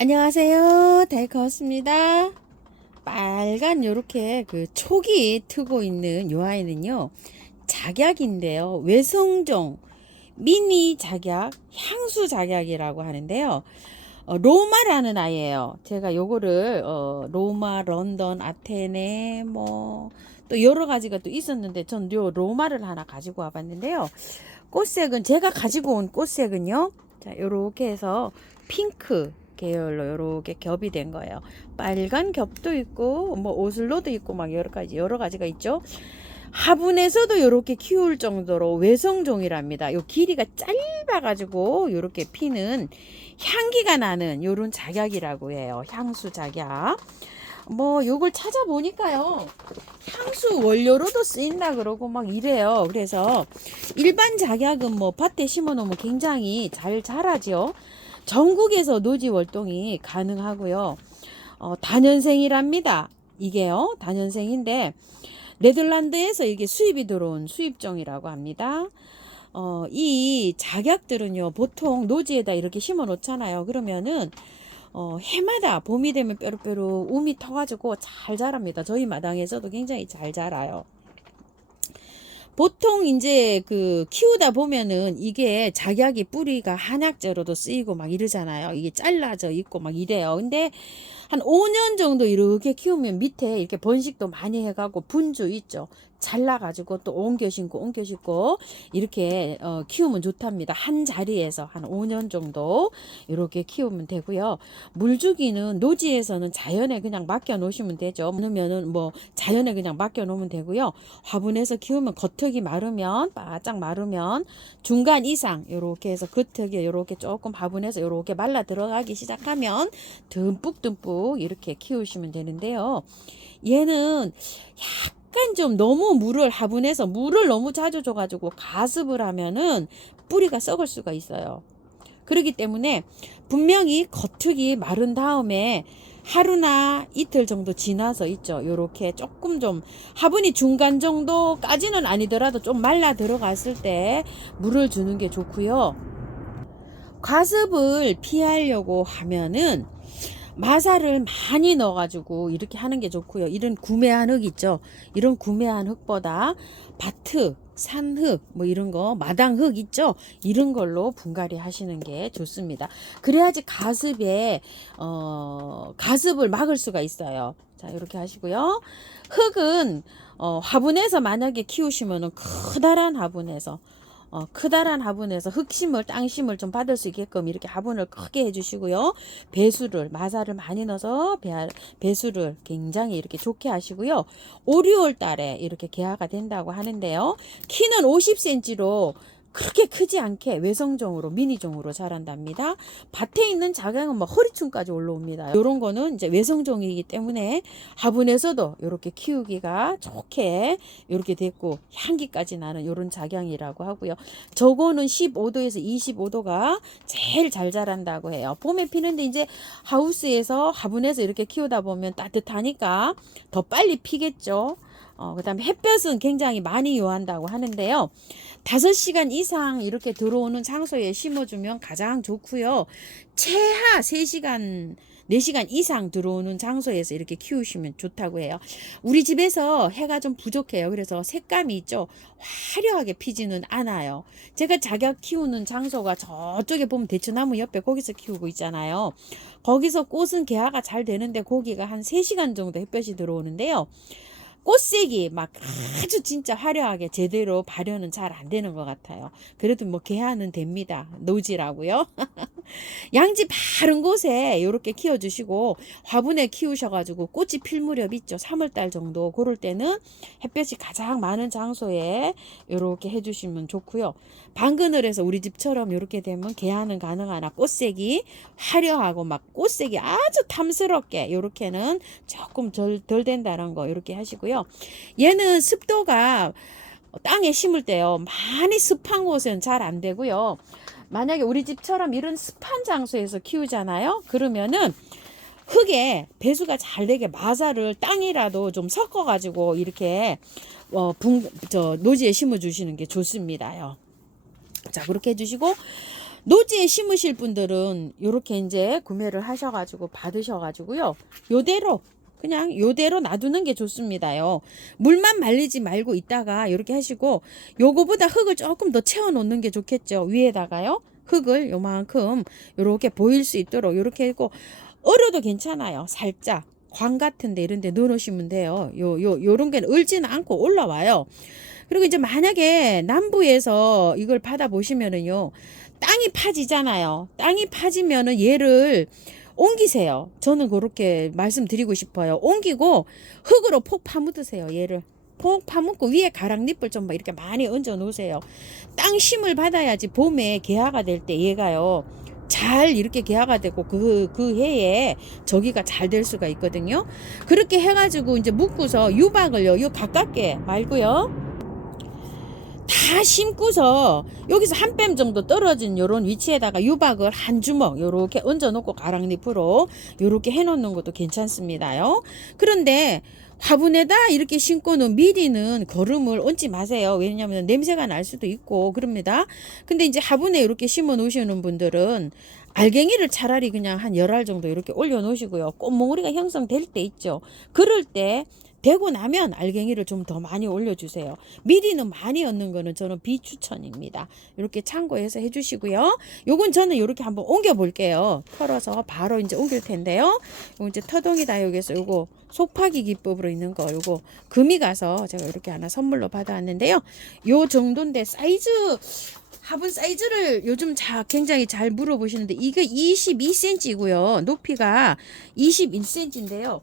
안녕하세요. 다이커스입니다. 빨간 요렇게 그 촉이 트고 있는 요 아이는요, 작약인데요. 외성종 미니 작약, 향수 작약이라고 하는데요. 로마라는 아이예요. 제가 요거를 로마, 런던, 아테네 또 여러 가지가 또 있었는데 전 요 로마를 하나 가지고 와봤는데요. 꽃색은 제가 가지고 온 꽃색은요. 자, 요렇게 해서 핑크 계열로 요렇게 겹이 된 거예요. 빨간 겹도 있고 오슬로도 있고 막 여러 가지가 있죠. 화분에서도 요렇게 키울 정도로 외성종이랍니다. 요 길이가 짧아 가지고 요렇게 피는 향기가 나는 요런 작약이라고 해요. 향수 작약. 요걸 찾아보니까요, 향수 원료로도 쓰인다 그러고 막 이래요. 그래서 일반 작약은 밭에 심어 놓으면 굉장히 잘 자라죠. 전국에서 노지 월동이 가능하고요. 다년생이랍니다. 이게요, 다년생인데 네덜란드에서 이게 수입이 들어온 수입종이라고 합니다. 이 작약들은요, 보통 노지에다 이렇게 심어 놓잖아요. 그러면은 해마다 봄이 되면 뾰루뾰루 움이 터가지고 잘 자랍니다. 저희 마당에서도 굉장히 잘 자라요. 보통 이제 그 키우다 보면은 이게 작약이 뿌리가 한약재로도 쓰이고 막 이러잖아요. 이게 잘라져 있고 막 이래요. 근데 한 5년 정도 이렇게 키우면 밑에 이렇게 번식도 많이 해가고 분주 있죠. 잘라가지고 또 옮겨 심고 이렇게 키우면 좋답니다. 한 자리에서 한 5년 정도 이렇게 키우면 되고요. 물주기는 노지에서는 자연에 그냥 맡겨 놓으시면 되죠. 그러면은 자연에 그냥 맡겨 놓으면 되고요. 화분에서 키우면 겉흙이 마르면 바짝 마르면 중간 이상 이렇게 해서 겉흙이 이렇게 조금 화분에서 이렇게 말라 들어가기 시작하면 듬뿍 이렇게 키우시면 되는데요. 얘는 약간 좀 너무 화분에서 물을 너무 자주 줘가지고 가습을 하면은 뿌리가 썩을 수가 있어요. 그렇기 때문에 분명히 겉흙이 마른 다음에 하루나 이틀 정도 지나서 있죠. 요렇게 조금 좀 화분이 중간 정도까지는 아니더라도 좀 말라 들어갔을 때 물을 주는 게 좋고요. 과습을 피하려고 하면은 마사를 많이 넣어가지고 이렇게 하는 게 좋고요. 이런 구매한 흙 있죠. 이런 구매한 흙보다 밭흙, 산흙, 이런 거, 마당흙 있죠. 이런 걸로 분갈이 하시는 게 좋습니다. 그래야지 가습을 막을 수가 있어요. 자, 이렇게 하시고요. 흙은 화분에서 만약에 키우시면은 크다란 화분에서 땅심을 좀 받을 수 있게끔 이렇게 화분을 크게 해주시고요. 마사를 많이 넣어서 배수를 굉장히 이렇게 좋게 하시고요. 5, 6월 달에 이렇게 개화가 된다고 하는데요. 키는 50cm로 그렇게 크지 않게 외성종으로 미니종으로 자란답니다. 밭에 있는 작약은 허리춤까지 올라옵니다. 이런 거는 이제 외성종이기 때문에 화분에서도 이렇게 키우기가 좋게 이렇게 됐고 향기까지 나는 이런 작약이라고 하고요. 저거는 15도에서 25도가 제일 잘 자란다고 해요. 봄에 피는데 이제 화분에서 이렇게 키우다 보면 따뜻하니까 더 빨리 피겠죠. 그 다음에 햇볕은 굉장히 많이 요한다고 하는데요. 5시간 이상 이렇게 들어오는 장소에 심어주면 가장 좋고요. 최하 3시간, 4시간 이상 들어오는 장소에서 이렇게 키우시면 좋다고 해요. 우리 집에서 해가 좀 부족해요. 그래서 색감이 있죠. 화려하게 피지는 않아요. 제가 작약 키우는 장소가 저쪽에 보면 대추나무 옆에 거기서 키우고 있잖아요. 거기서 꽃은 개화가 잘 되는데 거기가 한 3시간 정도 햇볕이 들어오는데요. 꽃색이 아주 진짜 화려하게 제대로 발현은 잘 안 되는 것 같아요. 그래도 개화는 됩니다. 노지라고요. 양지 바른 곳에 이렇게 키워주시고 화분에 키우셔가지고 꽃이 필 무렵 있죠. 3월달 정도 그럴 때는 햇볕이 가장 많은 장소에 이렇게 해주시면 좋고요. 방그늘에서 우리 집처럼 이렇게 되면 개화는 가능하나 꽃색이 화려하고 꽃색이 아주 탐스럽게 이렇게는 조금 덜 된다는 거 이렇게 하시고요. 얘는 습도가 땅에 심을 때요, 많이 습한 곳은 잘 안 되고요. 만약에 우리 집처럼 이런 습한 장소에서 키우잖아요. 그러면은 흙에 배수가 잘 되게 마사를 땅이라도 좀 섞어 가지고 이렇게 노지에 심어 주시는 게 좋습니다요. 자, 그렇게 해주시고 노지에 심으실 분들은 요렇게 이제 구매를 하셔가지고 받으셔가지고요. 요대로 그냥 요대로 놔두는 게 좋습니다요. 물만 말리지 말고 있다가 요렇게 하시고 요거보다 흙을 조금 더 채워 놓는 게 좋겠죠. 위에다가요. 흙을 요만큼 요렇게 보일 수 있도록 요렇게 하고 얼어도 괜찮아요. 살짝 광 같은데 이런 데 넣어 놓으시면 돼요. 요런 게 얼지는 않고 올라와요. 그리고 이제 만약에 남부에서 이걸 받아 보시면은요. 땅이 파지잖아요. 땅이 파지면은 얘를 옮기세요. 저는 그렇게 말씀드리고 싶어요. 옮기고 흙으로 폭 파묻으세요. 얘를 폭 파묻고 위에 가랑잎을 좀 이렇게 많이 얹어 놓으세요. 땅 심을 받아야지 봄에 개화가 될 때 얘가요. 잘 이렇게 개화가 되고 그 해에 저기가 잘 될 수가 있거든요. 그렇게 해가지고 이제 묶고서 유박을요. 요 가깝게 말고요. 다 심고서 여기서 한 뼘 정도 떨어진 요런 위치에다가 유박을 한 주먹 요렇게 얹어 놓고 가랑잎으로 요렇게 해 놓는 것도 괜찮습니다요. 그런데 화분에다 이렇게 심고는 미리는 거름을 얹지 마세요. 왜냐하면 냄새가 날 수도 있고 그럽니다. 근데 이제 화분에 이렇게 심어 놓으시는 분들은 알갱이를 차라리 그냥 한 10알 정도 이렇게 올려 놓으시고요. 꽃몽우리가 형성될 때 있죠. 그럴 때 되고 나면 알갱이를 좀 더 많이 올려주세요. 미리는 많이 얹는 거는 저는 비추천입니다. 이렇게 참고해서 해주시고요. 요건 저는 이렇게 한번 옮겨 볼게요. 털어서 바로 이제 옮길 텐데요. 요 이제 터동이다 여기서 요거 속파기 기법으로 있는 거 요거 금이 가서 제가 이렇게 하나 선물로 받아왔는데요. 요 정도인데 사이즈 화분 사이즈를 요즘 굉장히 잘 물어보시는데 이게 22cm고요. 높이가 21cm인데요.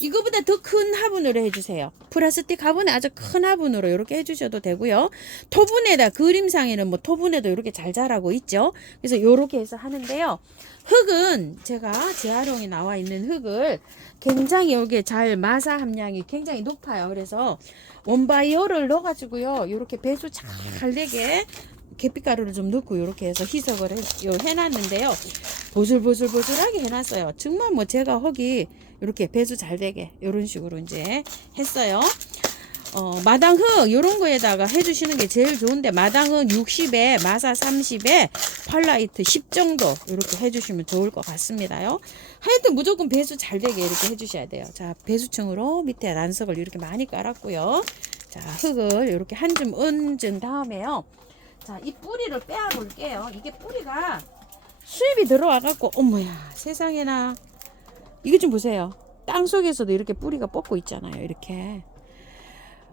이거보다 더 큰 화분으로 해주세요. 플라스틱 화분에 아주 큰 화분으로 이렇게 해주셔도 되고요. 토분에다 그림상에는 뭐 토분에도 이렇게 잘 자라고 있죠. 그래서 이렇게 해서 하는데요. 흙은 제가 재활용이 나와 있는 흙을 굉장히 여기에 잘 마사 함량이 굉장히 높아요. 그래서 원바이어를 넣어가지고요. 이렇게 배수 잘 되게 계피가루를 좀 넣고 이렇게 해서 희석을 해놨는데요. 보슬보슬보슬하게 해놨어요. 정말 뭐 제가 흙이 이렇게 배수 잘 되게 이런 식으로 이제 했어요. 마당흙 이런 거에다가 해주시는 게 제일 좋은데 마당흙 60에 마사 30에 펄라이트 10 정도 이렇게 해주시면 좋을 것 같습니다요. 하여튼 무조건 배수 잘 되게 이렇게 해주셔야 돼요. 자, 배수층으로 밑에 란석을 이렇게 많이 깔았고요. 자, 흙을 이렇게 한 줌 얹은 다음에요. 자, 이 뿌리를 빼어 볼게요. 이게 뿌리가 수입이 들어와 갖고 어머야 세상에나 이거 좀 보세요. 땅 속에서도 이렇게 뿌리가 뻗고 있잖아요. 이렇게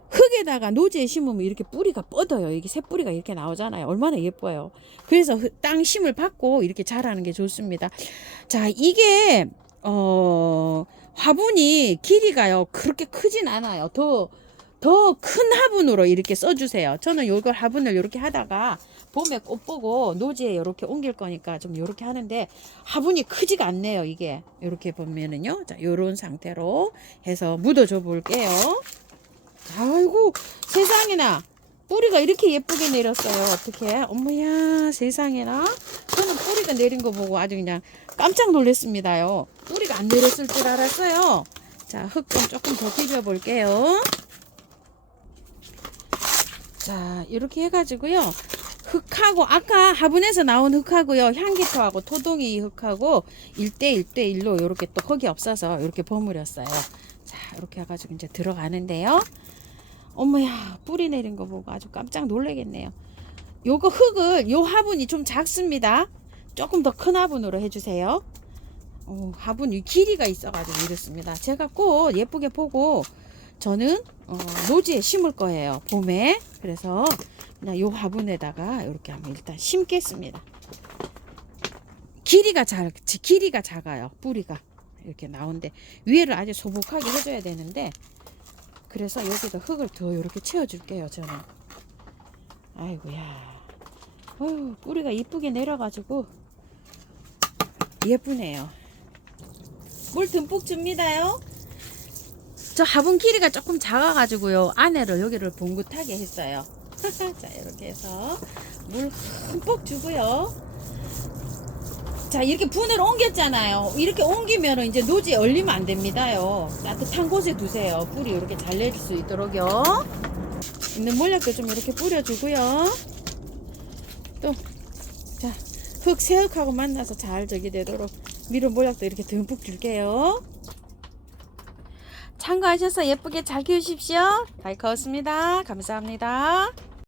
흙에다가 노지에 심으면 이렇게 뿌리가 뻗어요. 이게 새 뿌리가 이렇게 나오잖아요. 얼마나 예뻐요. 그래서 땅 심을 받고 이렇게 자라는 게 좋습니다. 자, 이게 화분이 길이가요 그렇게 크진 않아요. 더 큰 화분으로 이렇게 써주세요. 저는 요걸 화분을 이렇게 하다가 봄에 꽃 보고 노지에 이렇게 옮길 거니까 좀 이렇게 하는데 화분이 크지가 않네요. 이게 이렇게 보면은요. 자, 요런 상태로 해서 묻어줘 볼게요. 아이고 세상에나 뿌리가 이렇게 예쁘게 내렸어요. 어떻게? 어머야 세상에나. 저는 뿌리가 내린 거 보고 아주 그냥 깜짝 놀랐습니다요. 뿌리가 안 내렸을 줄 알았어요. 자, 흙 좀 조금 더 비벼 볼게요. 자, 이렇게 해가지고요. 흙하고 아까 화분에서 나온 흙하고요. 향기토하고 토동이 흙하고 1대1로 이렇게 또 흙이 없어서 이렇게 버무렸어요. 자, 이렇게 해가지고 이제 들어가는데요. 어머야, 뿌리 내린 거 보고 아주 깜짝 놀라겠네요. 요거 흙을 요 화분이 좀 작습니다. 조금 더 큰 화분으로 해주세요. 화분이 길이가 있어가지고 이렇습니다. 제가 꼭 예쁘게 보고 저는 노지에 심을 거예요. 봄에. 그래서 그냥 요 화분에다가 이렇게 한번 일단 심겠습니다. 길이가 작아요. 뿌리가 이렇게 나오는데 위에를 아주 소복하게 해줘야 되는데 그래서 여기다 흙을 더 이렇게 채워줄게요. 저는. 아이고야. 뿌리가 이쁘게 내려가지고 예쁘네요. 물 듬뿍 줍니다요. 저 화분 길이가 조금 작아가지고요. 안에를 여기를 봉긋하게 했어요. 자, 이렇게 해서 물 흠뻑 주고요. 자, 이렇게 분을 옮겼잖아요. 이렇게 옮기면 이제 노지에 얼리면 안 됩니다요. 따뜻한 곳에 두세요. 뿌리 이렇게 잘 내릴 수 있도록요. 있는 몰약도 좀 이렇게 뿌려주고요. 또, 자, 흙 새흙하고 만나서 잘 저기 되도록 미로 모략도 이렇게 듬뿍 줄게요. 참고하셔서 예쁘게 잘 키우십시오. 잘 커왔습니다. 감사합니다.